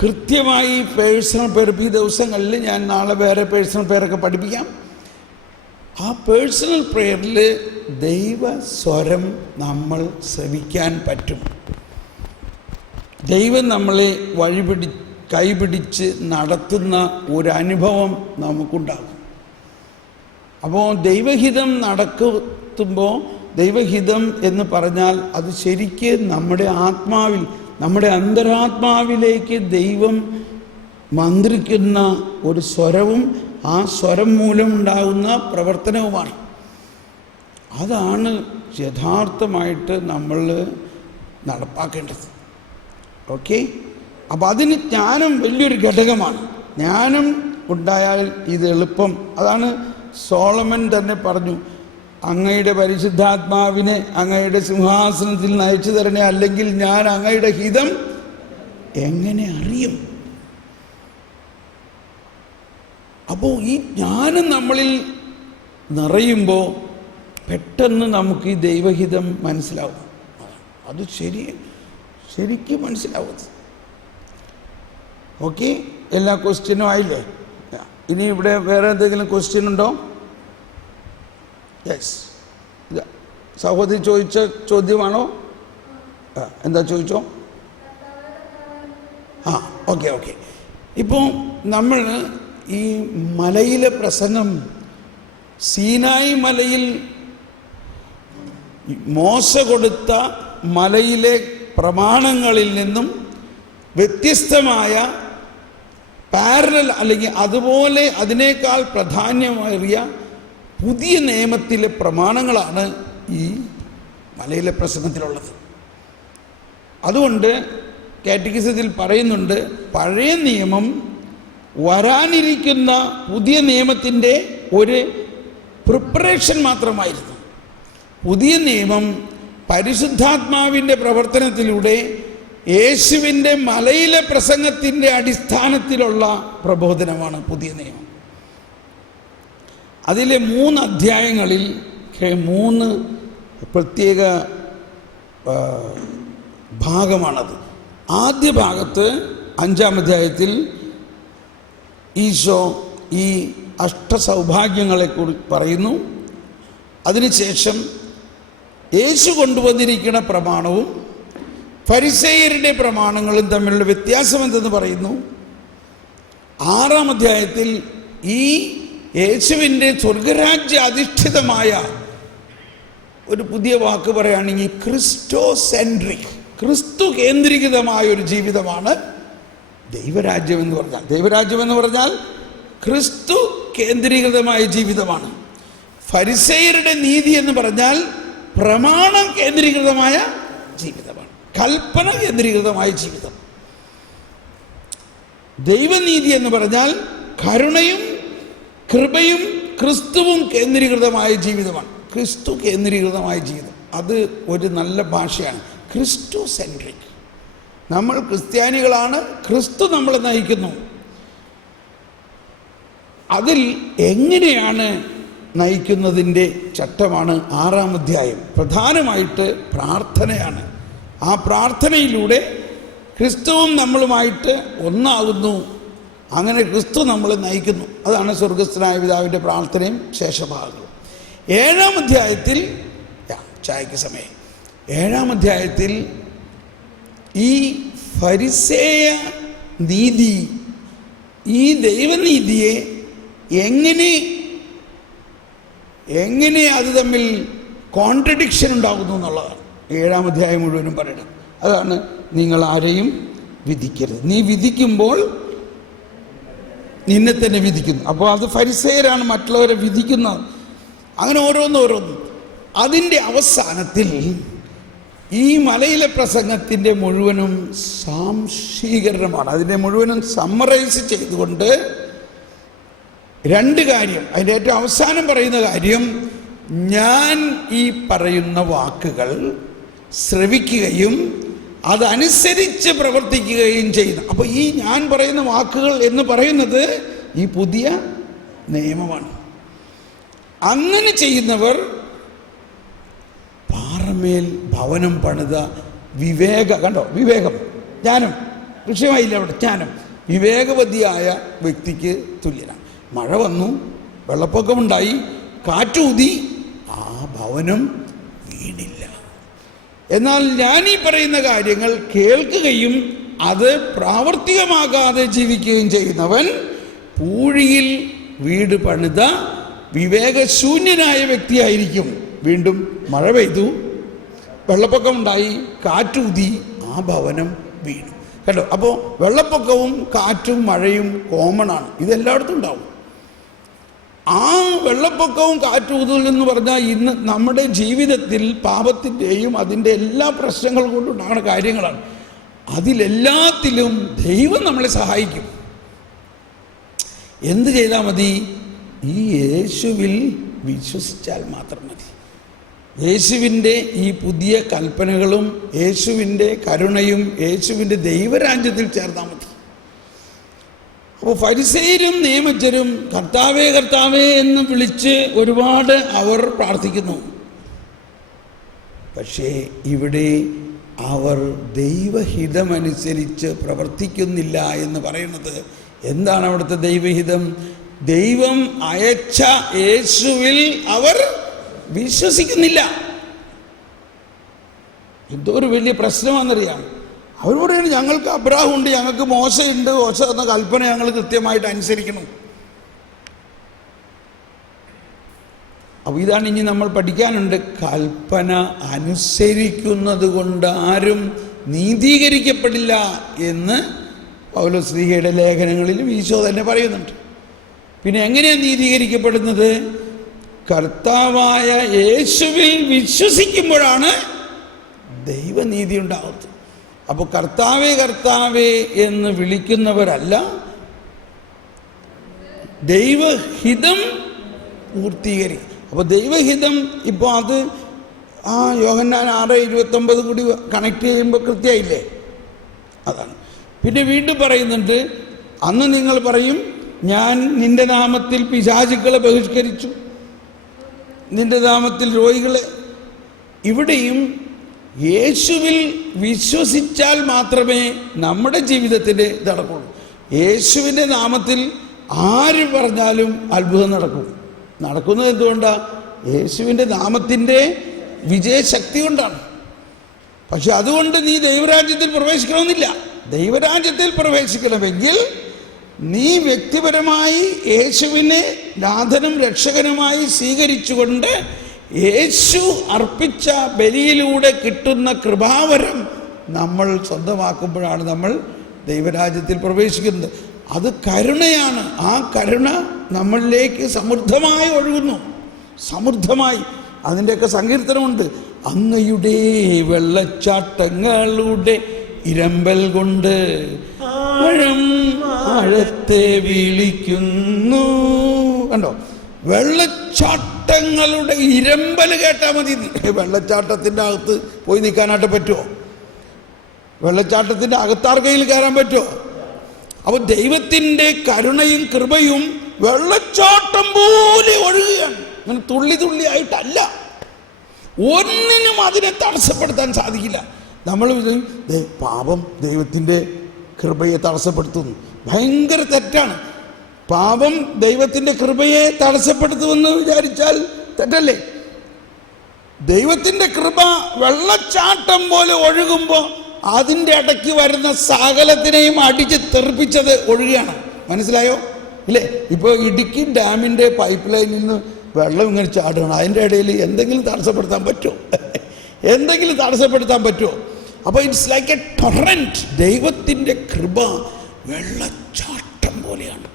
കൃത്യമായി പേഴ്സണൽ പേര് ഈ ദിവസങ്ങളിൽ ഞാൻ നാളെ വേറെ പേഴ്സണൽ പേരൊക്കെ പഠിപ്പിക്കാം. ആ പേഴ്സണൽ പ്രെയറിൽ ദൈവസ്വരം നമ്മൾ ശ്രവിക്കാൻ പറ്റും. ദൈവം നമ്മളെ കൈപിടിച്ച് നടത്തുന്ന ഒരനുഭവം നമുക്കുണ്ടാകും. അപ്പോൾ ദൈവഹിതം നടക്കുമ്പോൾ, ദൈവഹിതം എന്ന് പറഞ്ഞാൽ അത് ശരിക്ക് നമ്മുടെ ആത്മാവിൽ, നമ്മുടെ അന്തരാത്മാവിലേക്ക് ദൈവം മന്ത്രിക്കുന്ന ഒരു സ്വരവും ആ സ്വരം മൂലമുണ്ടാകുന്ന പ്രവർത്തനവുമാണ്. അതാണ് യഥാർത്ഥമായിട്ട് നമ്മൾ നടപ്പാക്കേണ്ടത്. ഓക്കെ, അപ്പം അതിന് ജ്ഞാനം വലിയൊരു ഘടകമാണ്. ജ്ഞാനം ഉണ്ടായാൽ ഇത് എളുപ്പം. അതാണ് സോളമൻ തന്നെ പറഞ്ഞു, അങ്ങയുടെ പരിശുദ്ധാത്മാവിനെ അങ്ങയുടെ സിംഹാസനത്തിൽ നയിച്ചു തരണേ, അല്ലെങ്കിൽ ഞാൻ അങ്ങയുടെ ഹിതം എങ്ങനെ അറിയും? അപ്പോൾ ഈ ജ്ഞാനം നമ്മളിൽ നിറയുമ്പോൾ പെട്ടെന്ന് നമുക്ക് ഈ ദൈവഹിതം മനസ്സിലാവും. അത് ശരിക്കും മനസ്സിലാവും. ഓക്കെ, എല്ലാ ക്വസ്റ്റ്യനും ആയില്ലേ? ഇനി ഇവിടെ വേറെ എന്തെങ്കിലും ക്വസ്റ്റ്യൻ ഉണ്ടോ? യെസ്, സഹോദരി ചോദിച്ച ചോദ്യമാണോ? എന്താ ചോദിച്ചോ? ഓക്കെ. ഇപ്പോൾ നമ്മൾ ഈ മലയിലെ പ്രസംഗം, സീനായി മലയിൽ മോശ കൊടുത്ത മലയിലെ പ്രമാണങ്ങളിൽ നിന്നും വ്യത്യസ്തമായ പാരലൽ അല്ലെങ്കിൽ അതുപോലെ അതിനേക്കാൾ പ്രാധാന്യമേറിയ പുതിയ നിയമത്തിലെ പ്രമാണങ്ങളാണ് ഈ മലയിലെ പ്രസംഗത്തിലുള്ളത്. അതുകൊണ്ട് കാറ്റഗിസത്തിൽ പറയുന്നുണ്ട്, പഴയ നിയമം വരാനിരിക്കുന്ന പുതിയ നിയമത്തിൻ്റെ ഒരു പ്രിപ്പറേഷൻ മാത്രമായിരുന്നു. പുതിയ നിയമം പരിശുദ്ധാത്മാവിൻ്റെ പ്രവർത്തനത്തിലൂടെ യേശുവിൻ്റെ മലയിലെ പ്രസംഗത്തിൻ്റെ അടിസ്ഥാനത്തിലുള്ള പ്രബോധനമാണ് പുതിയ നിയമം. അതിലെ 3 അധ്യായങ്ങളിൽ 3 പ്രത്യേക ഭാഗമാണത്. ആദ്യ ഭാഗത്ത് 5-ാം അധ്യായത്തിൽ ഈശോ ഈ അഷ്ടസൗഭാഗ്യങ്ങളെക്കുറിച്ച് പറയുന്നു. അതിനുശേഷം യേശു കൊണ്ടുവന്നിരിക്കുന്ന പ്രമാണവും ഫരിസേയരുടെ പ്രമാണങ്ങളും തമ്മിലുള്ള വ്യത്യാസം എന്തെന്ന് പറയുന്നു. 6-ാം അധ്യായത്തിൽ ഈ യേശുവിൻ്റെ സ്വർഗരാജ്യ അധിഷ്ഠിതമായ ഒരു പുതിയ വാക്ക് പറയുകയാണെങ്കിൽ ക്രിസ്റ്റോസെൻട്രിക്, ക്രിസ്തു കേന്ദ്രീകൃതമായ ഒരു ജീവിതമാണ് ദൈവരാജ്യം എന്ന് പറഞ്ഞാൽ. ദൈവരാജ്യം എന്ന് പറഞ്ഞാൽ ക്രിസ്തു കേന്ദ്രീകൃതമായ ജീവിതമാണ്. ഫരിസേയരുടെ നീതി എന്ന് പറഞ്ഞാൽ പ്രമാണം കേന്ദ്രീകൃതമായ ജീവിതമാണ്, കൽപ്പന കേന്ദ്രീകൃതമായ ജീവിതം. ദൈവനീതി എന്ന് പറഞ്ഞാൽ കരുണയും കൃപയും ക്രിസ്തുവും കേന്ദ്രീകൃതമായ ജീവിതമാണ്. ക്രിസ്തു കേന്ദ്രീകൃതമായ ജീവിതം, അത് ഒരു നല്ല ഭാഷയാണ്, ക്രിസ്റ്റു സെൻട്രിക്. നമ്മൾ ക്രിസ്ത്യാനികളാണ്, ക്രിസ്തു നമ്മളെ നയിക്കുന്നു. അതിൽ എങ്ങനെയാണ് നയിക്കുന്നതിൻ്റെ ചട്ടമാണ് 6-ാം അധ്യായം. പ്രധാനമായിട്ട് പ്രാർത്ഥനയാണ്. ആ പ്രാർത്ഥനയിലൂടെ ക്രിസ്തുവും നമ്മളുമായിട്ട് ഒന്നാകുന്നു. അങ്ങനെ ക്രിസ്തു നമ്മളെ നയിക്കുന്നു. അതാണ് സ്വർഗസ്ഥനായ പിതാവിൻ്റെ പ്രാർത്ഥനയും ശേഷഭാഗങ്ങളും. 7-ാം അധ്യായത്തിൽ ചായക്ക് സമയം 7-ാം അധ്യായത്തിൽ ഈ ഫരിസേയ നീതി, ഈ ദൈവനീതിയെ എങ്ങനെ അത് തമ്മിൽ കോൺട്രഡിക്ഷൻ ഉണ്ടാകുന്നു എന്നുള്ളതാണ് 7-ാം അധ്യായം മുഴുവനും പറയണം. അതാണ് നിങ്ങൾ ആരെയും വിധിക്കരുത്, നീ വിധിക്കുമ്പോൾ നിന്നെ തന്നെ വിധിക്കുന്നു. അപ്പോൾ അത് ഫരിസേയരാണ് മറ്റുള്ളവരെ വിധിക്കുന്നത്. അങ്ങനെ ഓരോന്നും. അതിൻ്റെ അവസാനത്തിൽ ഈ മലയിലെ പ്രസംഗത്തിൻ്റെ മുഴുവനും സാംശീകരണമാണ്. അതിനെ മുഴുവനും സമ്മറൈസ് ചെയ്തുകൊണ്ട് രണ്ട് കാര്യം. അതിൻ്റെ ഏറ്റവും അവസാനം പറയുന്ന കാര്യം, ഞാൻ ഈ പറയുന്ന വാക്കുകൾ ശ്രവിക്കുകയും അതനുസരിച്ച് പ്രവർത്തിക്കുകയും ചെയ്യുന്നു. അപ്പോൾ ഈ ഞാൻ പറയുന്ന വാക്കുകൾ എന്ന് പറയുന്നത് ഈ പുതിയ നിയമമാണ്. അങ്ങനെ ചെയ്യുന്നവർ പാറമേൽ ഭവനം പണിത വിവേകം, ജ്ഞാനം, വിഷയമായില്ല അവിടെ, ജ്ഞാനം, വിവേകവതിയായ വ്യക്തിക്ക് തുല്യനാണ്. മഴ വന്നു, വെള്ളപ്പൊക്കമുണ്ടായി, കാറ്റൂതി, ആ ഭവനം വീണില്ല. എന്നാൽ ഞാൻ ഈ പറയുന്ന കാര്യങ്ങൾ കേൾക്കുകയും അത് പ്രാവർത്തികമാകാതെ ജീവിക്കുകയും ചെയ്യുന്നവൻ പൂഴിയിൽ വീട് പണിത വിവേകശൂന്യനായ വ്യക്തിയായിരിക്കും. വീണ്ടും മഴ പെയ്തു, വെള്ളപ്പൊക്കമുണ്ടായി, കാറ്റൂതി, ആ ഭവനം വീണു. കേട്ടോ? അപ്പോൾ വെള്ളപ്പൊക്കവും കാറ്റും മഴയും കോമണാണ്, ഇതെല്ലായിടത്തും ഉണ്ടാവും. ആ വെള്ളപ്പൊക്കവും കാറ്റൂതലും എന്ന് പറഞ്ഞാൽ ഇന്ന് നമ്മുടെ ജീവിതത്തിൽ പാപത്തിൻ്റെയും അതിൻ്റെ എല്ലാ പ്രശ്നങ്ങൾ കൊണ്ടുണ്ടാകുന്ന കാര്യങ്ങളാണ്. അതിലെല്ലാത്തിലും ദൈവം നമ്മളെ സഹായിക്കും. എന്ത് ചെയ്താൽ മതി? ഈ യേശുവിൽ വിശ്വസിച്ചാൽ മാത്രം മതി. യേശുവിൻ്റെ ഈ പുതിയ കൽപ്പനകളും യേശുവിൻ്റെ കരുണയും യേശുവിൻ്റെ ദൈവരാജ്യത്തിൽ ചേർന്നാൽ മതി. അപ്പോൾ ഫരിസേയരും നിയമജ്ഞരും കർത്താവേ കർത്താവേ എന്ന് വിളിച്ച് ഒരുപാട് അവർ പ്രാർത്ഥിക്കുന്നു. പക്ഷേ ഇവിടെ അവർ ദൈവഹിതമനുസരിച്ച് പ്രവർത്തിക്കുന്നില്ല എന്ന് പറയുന്നത് എന്താണ്? അവിടുത്തെ ദൈവഹിതം, ദൈവം അയച്ച യേശുവിൽ അവർ വിശ്വസിക്കുന്നില്ല. എന്തോ ഒരു വലിയ പ്രശ്നമാണെന്നറിയാം. അവർ പറയുന്നത് ഞങ്ങൾക്ക് അബ്രാഹം ഉണ്ട്, ഞങ്ങൾക്ക് മോശയുണ്ട്, മോശ എന്ന കൽപ്പന ഞങ്ങൾ കൃത്യമായിട്ട് അനുസരിക്കണം. അപ്പോൾ ഇതാണ് ഇനി നമ്മൾ പഠിക്കാനുണ്ട്. കൽപ്പന അനുസരിക്കുന്നത് കൊണ്ട് ആരും നീതീകരിക്കപ്പെടില്ല എന്ന് പൗലോസ്ലീഹയുടെ ലേഖനങ്ങളിലും ഈശോ തന്നെ പറയുന്നുണ്ട്. പിന്നെ എങ്ങനെയാണ് നീതീകരിക്കപ്പെടുന്നത്? കർത്താവായ യേശുവിൽ വിശ്വസിക്കുമ്പോഴാണ് ദൈവനീതി ഉണ്ടാകുന്നത്. അപ്പോൾ കർത്താവേ കർത്താവേ എന്ന് വിളിക്കുന്നവരല്ല, ദൈവഹിതം പൂർത്തീകരിക്കും. അപ്പോൾ ദൈവഹിതം ഇപ്പോൾ അത് യോഹന്നാൻ 6:29 കൂടി കണക്ട് ചെയ്യുമ്പോൾ കൃത്യമായില്ലേ? അതാണ്. പിന്നെ വീണ്ടും പറയുന്നുണ്ട്, അന്ന് നിങ്ങൾ പറയും ഞാൻ നിന്റെ നാമത്തിൽ പിശാചുക്കളെ ബഹിഷ്കരിച്ചു, നിന്റെ നാമത്തിൽ രോഗികളെ. ഇവിടെയും യേശുവിൽ വിശ്വസിച്ചാൽ മാത്രമേ നമ്മുടെ ജീവിതത്തിൽ നടക്കുള്ളൂ. യേശുവിൻ്റെ നാമത്തിൽ ആര് പറഞ്ഞാലും അത്ഭുതം നടക്കും. നടക്കുന്നത് എന്തുകൊണ്ടാണ്? യേശുവിൻ്റെ നാമത്തിൻ്റെ വിജയശക്തി കൊണ്ടാണ്. പക്ഷെ അതുകൊണ്ട് നീ ദൈവരാജ്യത്തിൽ പ്രവേശിക്കണമെന്നില്ല. ദൈവരാജ്യത്തിൽ പ്രവേശിക്കണമെങ്കിൽ നീ വ്യക്തിപരമായി യേശുവിനെ നാഥനും രക്ഷകനുമായി സ്വീകരിച്ചുകൊണ്ട് യേശു അർപ്പിച്ച ബലിയിലൂടെ കിട്ടുന്ന കൃപാവരം നമ്മൾ സ്വന്തമാക്കുമ്പോഴാണ് നമ്മൾ ദൈവരാജ്യത്തിൽ പ്രവേശിക്കുന്നത്. അത് കരുണയാണ്. ആ കരുണ നമ്മളിലേക്ക് സമൃദ്ധമായി ഒഴുകുന്നു, സമൃദ്ധമായി. അതിൻ്റെയൊക്കെ സങ്കീർത്തനമുണ്ട്. അങ്ങയുടെ വെള്ളച്ചാട്ടങ്ങളുടെ ഇരമ്പൽ കൊണ്ട് ആഴത്തെ വിളിക്കുന്നു. കണ്ടോ? വെള്ളച്ചാട്ടങ്ങളുടെ ഇരമ്പൽ കേട്ടാൽ മതി. വെള്ളച്ചാട്ടത്തിൻ്റെ അകത്ത് പോയി നിൽക്കാനായിട്ട് പറ്റുമോ? വെള്ളച്ചാട്ടത്തിൻ്റെ അകത്താർക്കയിൽ കയറാൻ പറ്റുമോ? അപ്പോൾ ദൈവത്തിൻ്റെ കരുണയും കൃപയും വെള്ളച്ചാട്ടം പോലെ ഒഴുകുകയാണ്. അങ്ങനെ തുള്ളി തുള്ളിയായിട്ടല്ല. ഒന്നിനും അതിനെ തടസ്സപ്പെടുത്താൻ സാധിക്കില്ല. നമ്മൾ പാപം ദൈവത്തിൻ്റെ കൃപയെ തടസ്സപ്പെടുത്തുന്നു. ഭയങ്കര തെറ്റാണ്. പാപം ദൈവത്തിൻ്റെ കൃപയെ തടസ്സപ്പെടുത്തുമെന്ന് വിചാരിച്ചാൽ തെറ്റല്ലേ? ദൈവത്തിൻ്റെ കൃപ വെള്ളച്ചാട്ടം പോലെ ഒഴുകുമ്പോൾ അതിൻ്റെ ഇടയ്ക്ക് വരുന്ന സകലത്തിനെയും അടിച്ച് തെറിപ്പിച്ചത് ഒഴുകുകയാണ്. മനസ്സിലായോ? ഇല്ലേ? ഇപ്പോൾ ഇടുക്കി ഡാമിൻ്റെ പൈപ്പ് ലൈനിൽ നിന്ന് വെള്ളം ഇങ്ങനെ ചാടുകയാണ്. അതിൻ്റെ ഇടയിൽ എന്തെങ്കിലും തടസ്സപ്പെടുത്താൻ പറ്റുമോ? എന്തെങ്കിലും തടസ്സപ്പെടുത്താൻ പറ്റുമോ? അപ്പോൾ ഇറ്റ്സ് ലൈക്ക് എ ടൊറന്റ്. ദൈവത്തിൻ്റെ കൃപ വെള്ളച്ചാട്ടം പോലെയാണ്.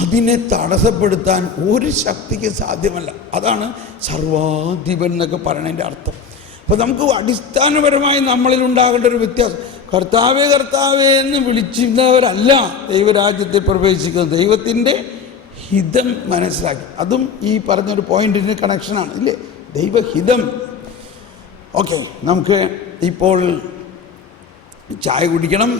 അതിനെ തടസ്സപ്പെടുത്താൻ ഒരു ശക്തിക്ക് സാധ്യമല്ല. അതാണ് സർവാധിപൻ എന്നൊക്കെ പറയുന്നതിൻ്റെ അർത്ഥം. അപ്പോൾ നമുക്ക് അടിസ്ഥാനപരമായി നമ്മളിൽ ഉണ്ടാകേണ്ട ഒരു വ്യത്യാസം, കർത്താവേ കർത്താവേ എന്ന് വിളിച്ചിരുന്നവരല്ല ദൈവരാജ്യത്തിൽ പ്രവേശിക്കുന്നത്. ദൈവത്തിൻ്റെ ദൈവഹിതം മനസ്സിലാക്കി. അതും ഈ പറഞ്ഞൊരു പോയിന്റിന് കണക്ഷനാണ് ഇല്ലേ, ദൈവഹിതം. ഓക്കെ, നമുക്ക് ഇപ്പോൾ ചായ കുടിക്കണം.